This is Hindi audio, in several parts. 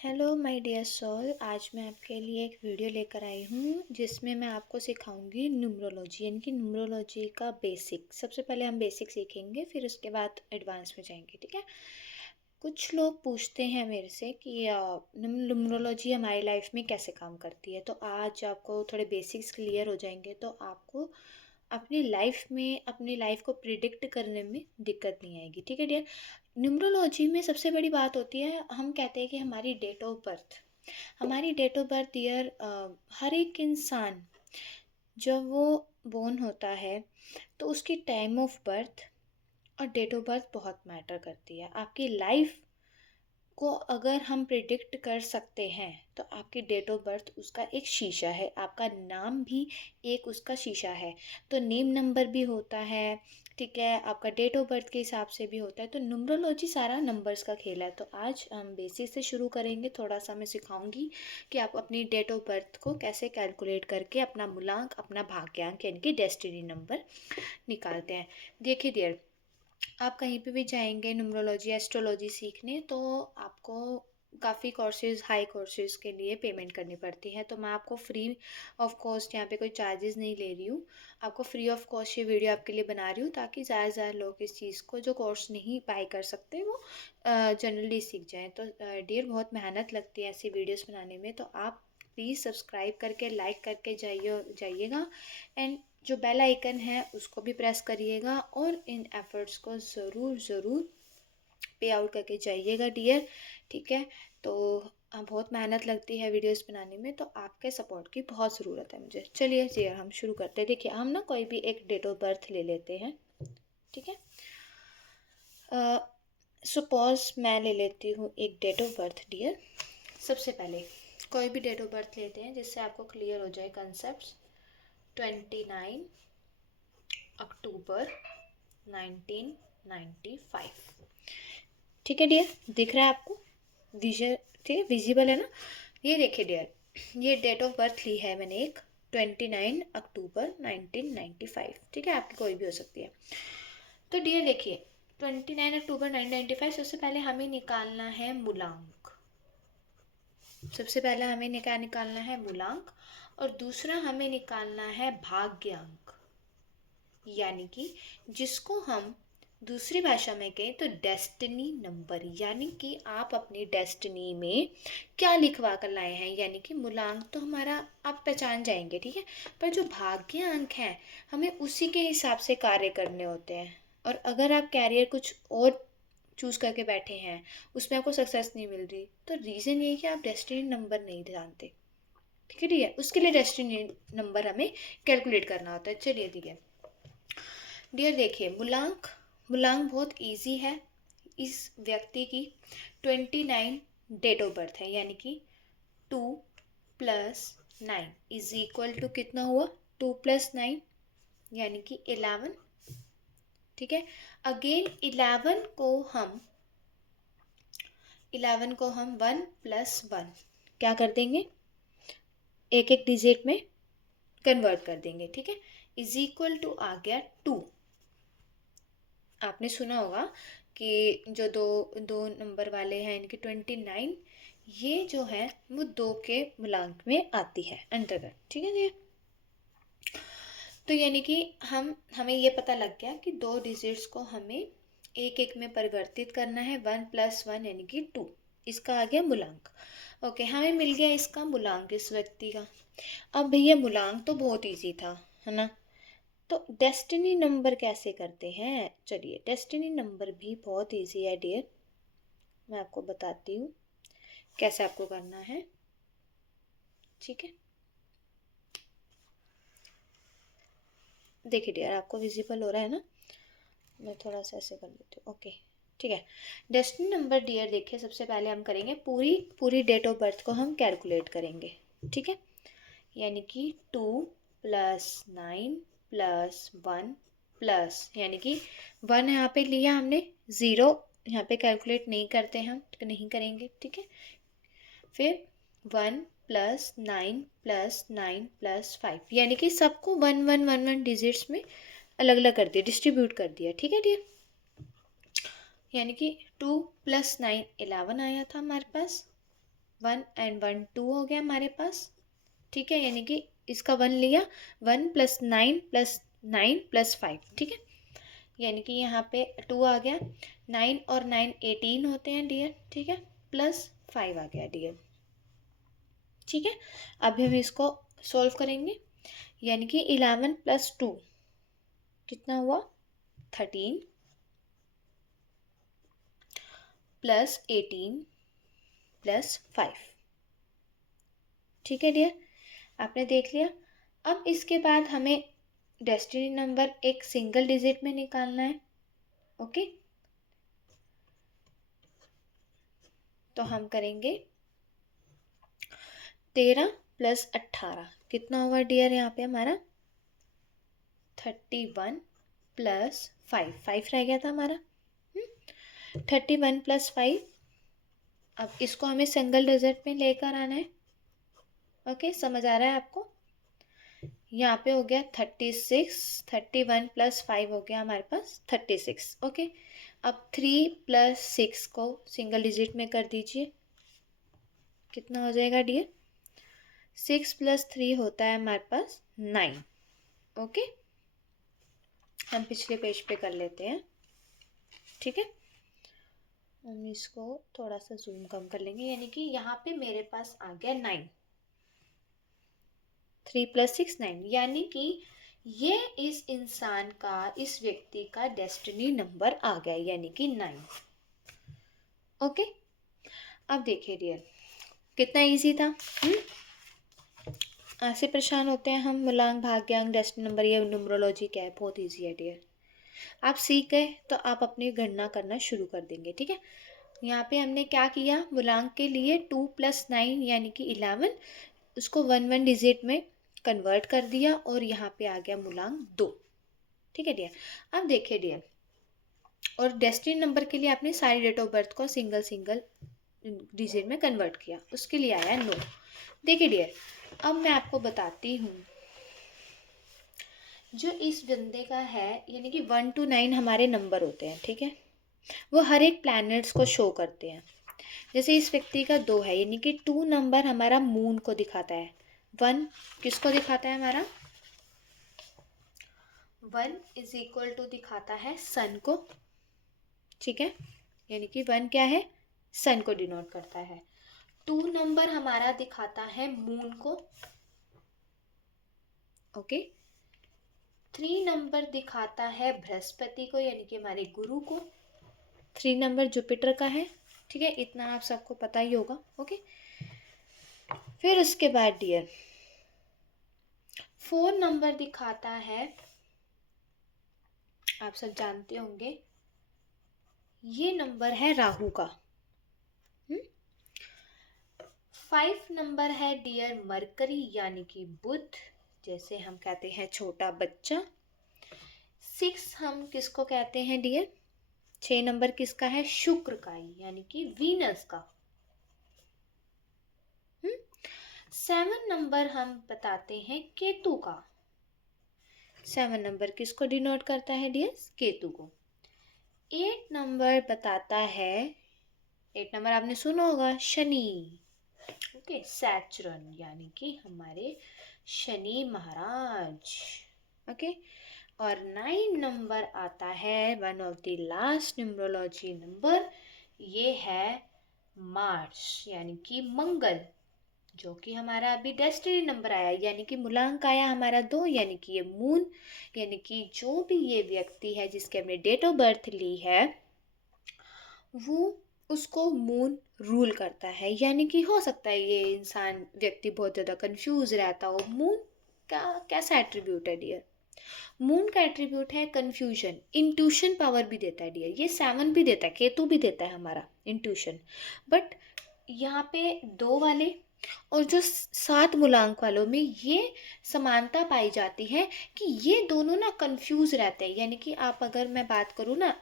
Hello my dear soul. आज मैं आपके लिए एक वीडियो लेकर आई हूँ जिसमें मैं आपको सिखाऊंगी न्यूमरोलॉजी, यानी कि न्यूमरोलॉजी का बेसिक। सबसे पहले हम बेसिक सीखेंगे, फिर उसके बाद एडवांस में जाएंगे, ठीक है। कुछ लोग पूछते हैं मेरे से कि न्यूमरोलॉजी हमारी लाइफ में कैसे काम करती है, तो आज आपको थोड़े बेसिक्स क्लियर हो जाएंगे तो आपको अपनी लाइफ को प्रिडिक्ट करने में दिक्कत नहीं आएगी, ठीक है डियर। न्यूमरोलॉजी में सबसे बड़ी बात होती है, हम कहते हैं कि हमारी डेट ऑफ बर्थ ईयर। हर एक इंसान जब वो बोर्न होता है तो उसकी टाइम ऑफ बर्थ और डेट ऑफ बर्थ बहुत मैटर करती है। आपकी लाइफ को अगर हम प्रिडिक्ट कर सकते हैं तो आपकी डेट ऑफ बर्थ उसका एक शीशा है, आपका नाम भी एक उसका शीशा है। तो नेम नंबर भी होता है, ठीक है, आपका डेट ऑफ बर्थ के हिसाब से भी होता है। तो न्यूमरोलॉजी सारा नंबर्स का खेल है। तो आज हम बेसिक से शुरू करेंगे, थोड़ा सा मैं सिखाऊंगी कि आप अपनी डेट ऑफ बर्थ को कैसे कैलकुलेट करके अपना मूलांक, अपना भाग्यांक यानी कि डेस्टिनी नंबर निकालते हैं। देखिए डियर, आप कहीं पे भी जाएंगे न्यूमरोलॉजी एस्ट्रोलॉजी सीखने तो आपको काफ़ी कोर्सेज, हाई कोर्सेज के लिए पेमेंट करनी पड़ती है। तो मैं आपको फ्री ऑफ कॉस्ट, यहाँ पे कोई चार्जेस नहीं ले रही हूँ, आपको फ्री ऑफ कॉस्ट ये वीडियो आपके लिए बना रही हूँ ताकि ज़्यादा से ज़्यादा लोग इस चीज़ को, जो कोर्स नहीं बाई कर सकते, वो जनरली सीख जाएँ। तो डियर, बहुत मेहनत लगती है ऐसी वीडियोज़ बनाने में, तो आप प्लीज़ सब्सक्राइब करके, लाइक करके जाइएगा एंड जो बेल आइकन है उसको भी प्रेस करिएगा और इन एफर्ट्स को ज़रूर ज़रूर पे आउट करके जाइएगा डियर, ठीक है। तो बहुत मेहनत लगती है वीडियोस बनाने में, तो आपके सपोर्ट की बहुत ज़रूरत है मुझे। चलिए डियर, हम शुरू करते हैं। देखिए, हम ना कोई भी एक डेट ऑफ बर्थ ले लेते हैं, ठीक है। सपोज मैं ले लेती हूँ एक डेट ऑफ बर्थ डियर। सबसे पहले कोई भी डेट ऑफ बर्थ लेते हैं जिससे आपको क्लियर हो जाए कंसेप्ट। 29 अक्टूबर 1995, ठीक है डियर, दिख रहा है आपको? विजय, ठीक है, विजिबल है ना? ये देखिए डियर, ये डेट ऑफ बर्थ ली है मैंने एक 29 अक्टूबर 1995, ठीक है, आपकी कोई भी हो सकती है। तो डियर देखिए, 29 अक्टूबर 1995, सबसे पहले हमें निकालना है मूलांक। सबसे पहला हमें निकालना है मूलांक, और दूसरा हमें निकालना है भाग्यांक, यानी कि जिसको हम दूसरी भाषा में कहें तो डेस्टिनी नंबर, यानी कि आप अपनी डेस्टिनी में क्या लिखवा कर लाए हैं। यानी कि मूलांक तो हमारा आप पहचान जाएंगे, ठीक है, पर जो भाग्य अंक हैं हमें उसी के हिसाब से कार्य करने होते हैं। और अगर आप कैरियर कुछ और चूज करके बैठे हैं, उसमें आपको सक्सेस नहीं मिल रही, तो रीज़न ये है कि आप डेस्टिनी नंबर नहीं जानते, ठीक है। ठीक है, उसके लिए डेस्टिनी नंबर हमें कैलकुलेट करना होता है। चलिए ठीक है डियर, देखिए मूलांक, मूलांक बहुत इजी है। इस व्यक्ति की 29 डेट ऑफ बर्थ है, यानी कि 2 + 9 इज इक्वल टू कितना हुआ? 2 + 9 यानी कि 11, ठीक है। अगेन 11 को हम 1 + 1 क्या कर देंगे, एक एक डिजिट में कन्वर्ट कर देंगे, ठीक है। इज इक्वल टू आ गया 2। आपने सुना होगा कि जो दो दो नंबर वाले हैं इनके 29, ये जो है वो 2 के मूलांक में आती है अंतर्गत, ठीक है जी। तो यानी कि हमें ये पता लग गया कि 2 डिजिट्स को हमें एक एक में परिवर्तित करना है, 1 + 1 यानी कि 2। इसका आ गया मूलांक। ओके, हमें मिल गया इसका मूलांक, इस व्यक्ति का। अब भैया मूलांक तो बहुत इजी था, है ना। तो डेस्टिनी नंबर कैसे करते हैं? चलिए, डेस्टिनी नंबर भी बहुत इजी है डियर, मैं आपको बताती हूँ कैसे आपको करना है, ठीक है। देखिए डियर, आपको विजिबल हो रहा है ना? मैं थोड़ा सा ऐसे कर लेती हूँ, ओके, ठीक है। डेस्टिनी नंबर डियर, देखिए सबसे पहले हम करेंगे पूरी पूरी डेट ऑफ बर्थ को हम कैलकुलेट करेंगे, ठीक है। यानी कि 2 + 9 + 1 प्लस, यानी कि 1 यहाँ पे लिया हमने, 0 यहाँ पे कैलकुलेट नहीं करते हम, नहीं करेंगे, ठीक है। फिर 1 + 9 + 9 + 5, यानी कि सबको 1 1 1 1 डिजिट्स में अलग अलग कर दिया, डिस्ट्रीब्यूट कर दिया, ठीक है डियर। यानी कि 2 + 9 11 आया था हमारे पास, 1 एंड 1 2 हो गया हमारे पास, ठीक है, यानी कि इसका 1 लिया, 1 + 9 + 9 + 5, ठीक है, यानी कि यहाँ पे 2 आ गया, 9 और 9 18 होते हैं डियर, ठीक है, +5 आ गया डियर, ठीक है। अभी हम इसको सॉल्व करेंगे, यानी कि 11 + 2 कितना हुआ, 13 + 18 + 5, ठीक है डियर, आपने देख लिया। अब इसके बाद हमें डेस्टिनी नंबर एक सिंगल डिजिट में निकालना है, ओके। तो हम करेंगे 13 + 18 कितना हुआ डियर, यहाँ पे हमारा 31 + 5, 5 रह गया था हमारा, 31 + 5। अब इसको हमें सिंगल डिजिट में लेकर आना है, ओके, समझ आ रहा है आपको। यहाँ पे हो गया 36, 31 + 5 हो गया हमारे पास 36, ओके। अब 3 + 6 को सिंगल डिजिट में कर दीजिए, कितना हो जाएगा डियर, 6 + 3 होता है हमारे पास 9, ओके। हम पिछले पेज पे कर लेते हैं, ठीक है, हम इसको थोड़ा सा जूम कम कर लेंगे, यानी कि यहाँ पे मेरे पास आ गया 9, 3 + 6 9, यानी कि ये इस इंसान का, इस व्यक्ति का डेस्टिनी नंबर आ गया, यानी कि 9, ओके। अब देखिए डियर, कितना इजी था, ऐसे परेशान होते हैं हम, मूलांक, भाग्यांक, डेस्टिनी नंबर, ये न्यूमरोलॉजी क्या है, बहुत इजी है डियर। आप सीख गए तो आप अपनी गणना करना शुरू कर देंगे, ठीक है। यहाँ पे हमने क्या किया, मूलांक के लिए 2 + 9 यानी कि 11, उसको 1 डिजिट में कन्वर्ट कर दिया और यहाँ पे आ गया मूलांक 2, ठीक है डियर। अब देखिए डियर, और डेस्टिनी नंबर के लिए आपने सारी डेट ऑफ बर्थ को सिंगल सिंगल डिजिट में कन्वर्ट किया, उसके लिए आया 9। देखिए डियर, अब मैं आपको बताती हूँ, जो इस बंदे का है, यानी कि 1 to 9 हमारे नंबर होते हैं, ठीक है, वो हर एक प्लैनेट्स को शो करते हैं। जैसे इस व्यक्ति का 2 है, यानी कि 2 नंबर हमारा मून को दिखाता है, 1 किसको दिखाता है हमारा, 1 = दिखाता है सन को, ठीक है, यानी कि 1 क्या है, सन को डिनोट करता है। 2 नंबर हमारा दिखाता है मून को, ओके। 3 नंबर दिखाता है बृहस्पति को, यानी कि हमारे गुरु को, 3 नंबर जुपिटर का है, ठीक है, इतना आप सबको पता ही होगा, ओके। फिर उसके बाद डियर 4 नंबर दिखाता है, आप सब जानते होंगे, ये नंबर है राहु का। 5 नंबर है डियर मरकरी, यानी कि बुध, जैसे हम कहते हैं छोटा बच्चा। 6 हम किसको कहते हैं डियर, 6 नंबर किसका है, शुक्र का, यानी कि वीनस का। 7 नंबर हम बताते हैं केतु का, 7 नंबर किसको डिनोट करता है डियर, केतु को। 8 नंबर बताता है, 8 नंबर आपने सुना होगा, शनि, ओके, सैचुरन, यानी कि हमारे शनि महाराज, ओके। और 9 नंबर आता है, one of the last numerology number, ये है मार्स, यानी कि मंगल, जो कि हमारा अभी डेस्टिनी नंबर आया, यानी कि मूलांक आया हमारा 2, यानी कि ये मून, यानी कि जो भी ये व्यक्ति है जिसके हमने डेट ऑफ बर्थ ली है, वो उसको मून रूल करता है, यानी कि हो सकता है ये इंसान व्यक्ति बहुत ज़्यादा कंफ्यूज रहता हो। मून का कैसा एट्रीब्यूट है डियर, मून का एट्रीब्यूट है कंफ्यूजन, इंट्यूशन पावर भी देता है डियर, ये 7 भी देता है, केतु भी देता है हमारा इंट्यूशन, बट यहाँ पे 2 वाले और जो 7 मूलांक वालों में ये समानता पाई जाती है कि ये दोनों ना कंफ्यूज रहते हैं, यानी कि आप अगर मैं बात करूँ ना,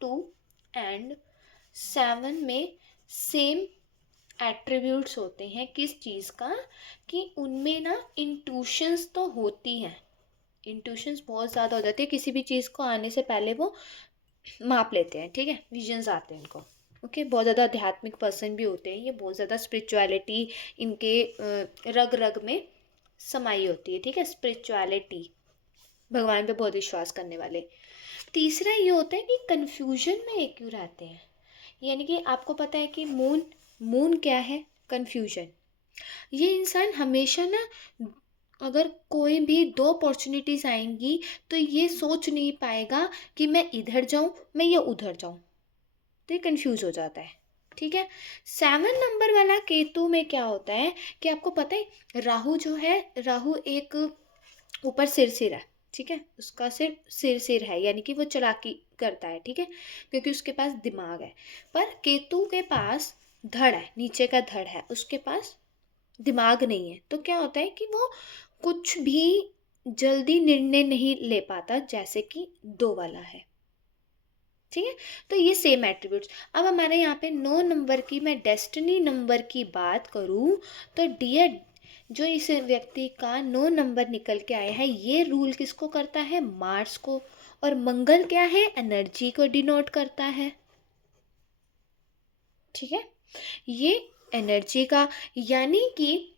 2 एंड 7 में सेम एट्रीब्यूट्स होते हैं, किस चीज़ का, कि उनमें ना इंट्यूशंस तो होती हैं, इंट्यूशंस बहुत ज़्यादा हो जाती है, किसी भी चीज़ को आने से पहले वो माप लेते हैं, ठीक है, विजन्स आते हैं उनको। ओके, बहुत ज़्यादा आध्यात्मिक पर्सन भी होते हैं, ये बहुत ज़्यादा स्पिरिचुअलिटी इनके रग रग में समाई होती है, ठीक है, स्पिरिचुअलिटी, भगवान पे बहुत विश्वास करने वाले। तीसरा ये होता है कि कन्फ्यूजन में ये क्यों रहते हैं, यानी कि आपको पता है कि मून, मून क्या है, कन्फ्यूजन। ये इंसान हमेशा ना, अगर कोई भी दो अपॉर्चुनिटीज़ आएंगी तो ये सोच नहीं पाएगा कि मैं इधर जाऊं मैं या उधर जाऊं, तो ये कंफ्यूज हो जाता है, ठीक है। 7 नंबर वाला केतु में क्या होता है कि आपको पता है, राहु जो है, राहु एक ऊपर सिर सिर है, ठीक है, उसका सिर सिर सिर है, यानी कि वो चालाकी करता है, ठीक है, क्योंकि उसके पास दिमाग है। पर केतु के पास धड़ है, नीचे का धड़ है, उसके पास दिमाग नहीं है, तो क्या होता है कि वो कुछ भी जल्दी निर्णय नहीं ले पाता, जैसे कि 2 वाला है, ठीक है। तो ये सेम एट्रीब्यूट्स। अब हमारे यहाँ पे 9 नंबर की मैं डेस्टिनी नंबर की बात करूँ, तो डियर, जो इस व्यक्ति का 9 नंबर निकल के आया है, ये रूल किसको करता है, मार्स को, और मंगल क्या है, एनर्जी को डिनोट करता है, ठीक है, ये एनर्जी का, यानी कि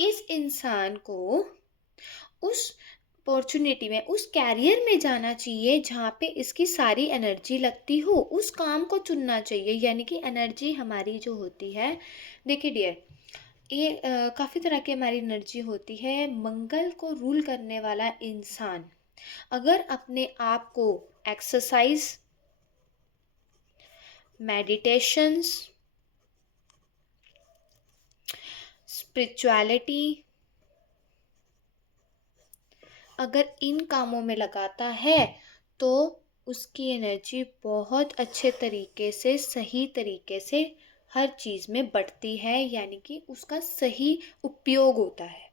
इस इंसान को उस अपॉर्चुनिटी में, उस कैरियर में जाना चाहिए जहाँ पे इसकी सारी एनर्जी लगती हो, उस काम को चुनना चाहिए, यानी कि एनर्जी हमारी जो होती है, देखिए डियर, ये काफ़ी तरह की हमारी एनर्जी होती है। मंगल को रूल करने वाला इंसान अगर अपने आप को एक्सरसाइज, मेडिटेशंस, स्पिरिचुअलिटी, अगर इन कामों में लगाता है तो उसकी एनर्जी बहुत अच्छे तरीके से, सही तरीके से हर चीज़ में बढ़ती है, यानी कि उसका सही उपयोग होता है।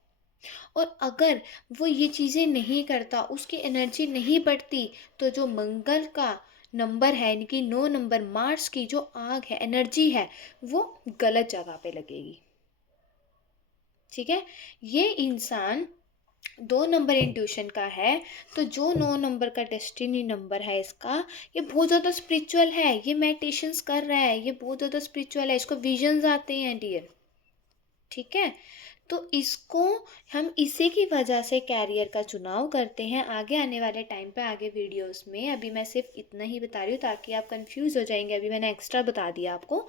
और अगर वो ये चीज़ें नहीं करता, उसकी एनर्जी नहीं बढ़ती, तो जो मंगल का नंबर है, यानी कि 9 नंबर, मार्स की जो आग है, एनर्जी है, वो गलत जगह पे लगेगी, ठीक है। ये इंसान 2 नंबर इंट्यूशन का है, तो जो 9 नंबर का डेस्टिनी नंबर है इसका, ये बहुत ज़्यादा स्पिरिचुअल है, ये मेडिटेशंस कर रहा है, ये बहुत ज़्यादा स्पिरिचुअल है, इसको विजन्स आते हैं डियर, ठीक है। तो इसको हम इसी की वजह से कैरियर का चुनाव करते हैं। आगे आने वाले टाइम पे, आगे वीडियोस में, अभी मैं सिर्फ इतना ही बता रही हूँ ताकि आप कंफ्यूज हो जाएंगे, अभी मैंने एक्स्ट्रा बता दिया आपको।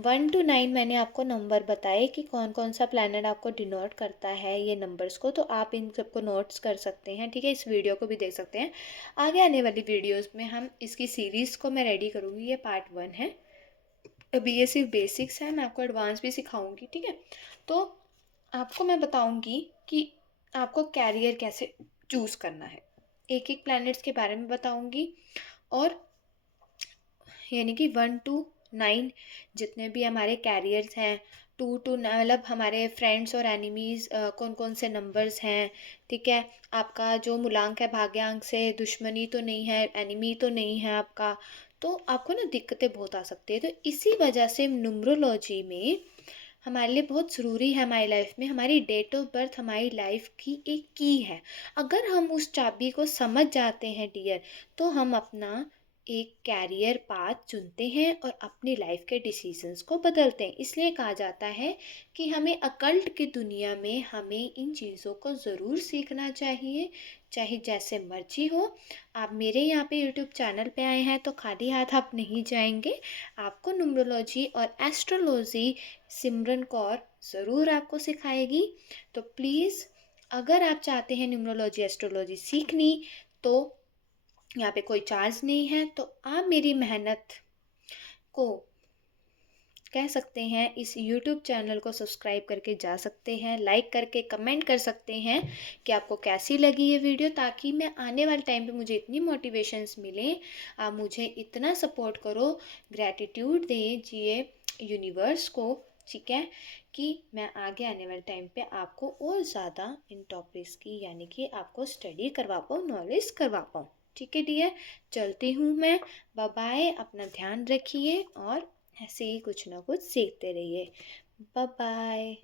1 to 9 मैंने आपको नंबर बताए कि कौन कौन सा प्लैनेट आपको डिनोट करता है ये नंबर्स को, तो आप इन सबको नोट्स कर सकते हैं, ठीक है, इस वीडियो को भी देख सकते हैं। आगे आने वाली वीडियोज़ में हम इसकी सीरीज़ को मैं रेडी करूँगी, ये पार्ट 1 है, अभी ये सिर्फ बेसिक्स है, मैं आपको एडवांस भी सिखाऊंगी, ठीक है। तो आपको मैं बताऊंगी कि आपको कैरियर कैसे चूज़ करना है, एक एक प्लैनेट्स के बारे में बताऊंगी, और यानी कि 1 to 9 जितने भी हमारे कैरियर्स हैं, 2 to 9 मतलब हमारे फ्रेंड्स और एनिमीज़ कौन कौन से नंबर्स हैं, ठीक है, आपका जो मूलांक है, भाग्यांक से दुश्मनी तो नहीं है, एनिमी तो नहीं है आपका, तो आपको ना दिक्कतें बहुत आ सकती है। तो इसी वजह से न्यूमरोलॉजी में हमारे लिए बहुत ज़रूरी है, हमारी लाइफ में हमारी डेट ऑफ बर्थ हमारी लाइफ की एक की है। अगर हम उस चाबी को समझ जाते हैं डियर, तो हम अपना एक कैरियर पाथ चुनते हैं और अपनी लाइफ के डिसीजंस को बदलते हैं। इसलिए कहा जाता है कि हमें अकल्ट की दुनिया में हमें इन चीज़ों को ज़रूर सीखना चाहिए, चाहे जैसे मर्जी हो। आप मेरे यहाँ पे यूट्यूब चैनल पे आए हैं तो खाली हाथ आप नहीं जाएंगे, आपको न्यूमरोलॉजी और एस्ट्रोलॉजी सिमरन कौर ज़रूर आपको सिखाएगी। तो प्लीज़, अगर आप चाहते हैं न्यूमरोलॉजी एस्ट्रोलॉजी सीखनी, तो यहाँ पे कोई चार्ज नहीं है, तो आप मेरी मेहनत को कह सकते हैं, इस YouTube चैनल को सब्सक्राइब करके जा सकते हैं, लाइक करके कमेंट कर सकते हैं कि आपको कैसी लगी ये वीडियो, ताकि मैं आने वाले टाइम पे मुझे इतनी मोटिवेशंस मिले, आप मुझे इतना सपोर्ट करो, ग्रैटिट्यूड दीजिए यूनिवर्स को, ठीक है, कि मैं आगे आने वाले टाइम पे आपको और ज़्यादा इन टॉपिक्स की, यानी कि आपको स्टडी करवा पाऊँ, नॉलेज करवा पाऊँ, ठीक है डियर। चलती हूँ मैं, बाय बाय, अपना ध्यान रखिए और ऐसे ही कुछ ना कुछ सीखते रहिए, बाय बाय।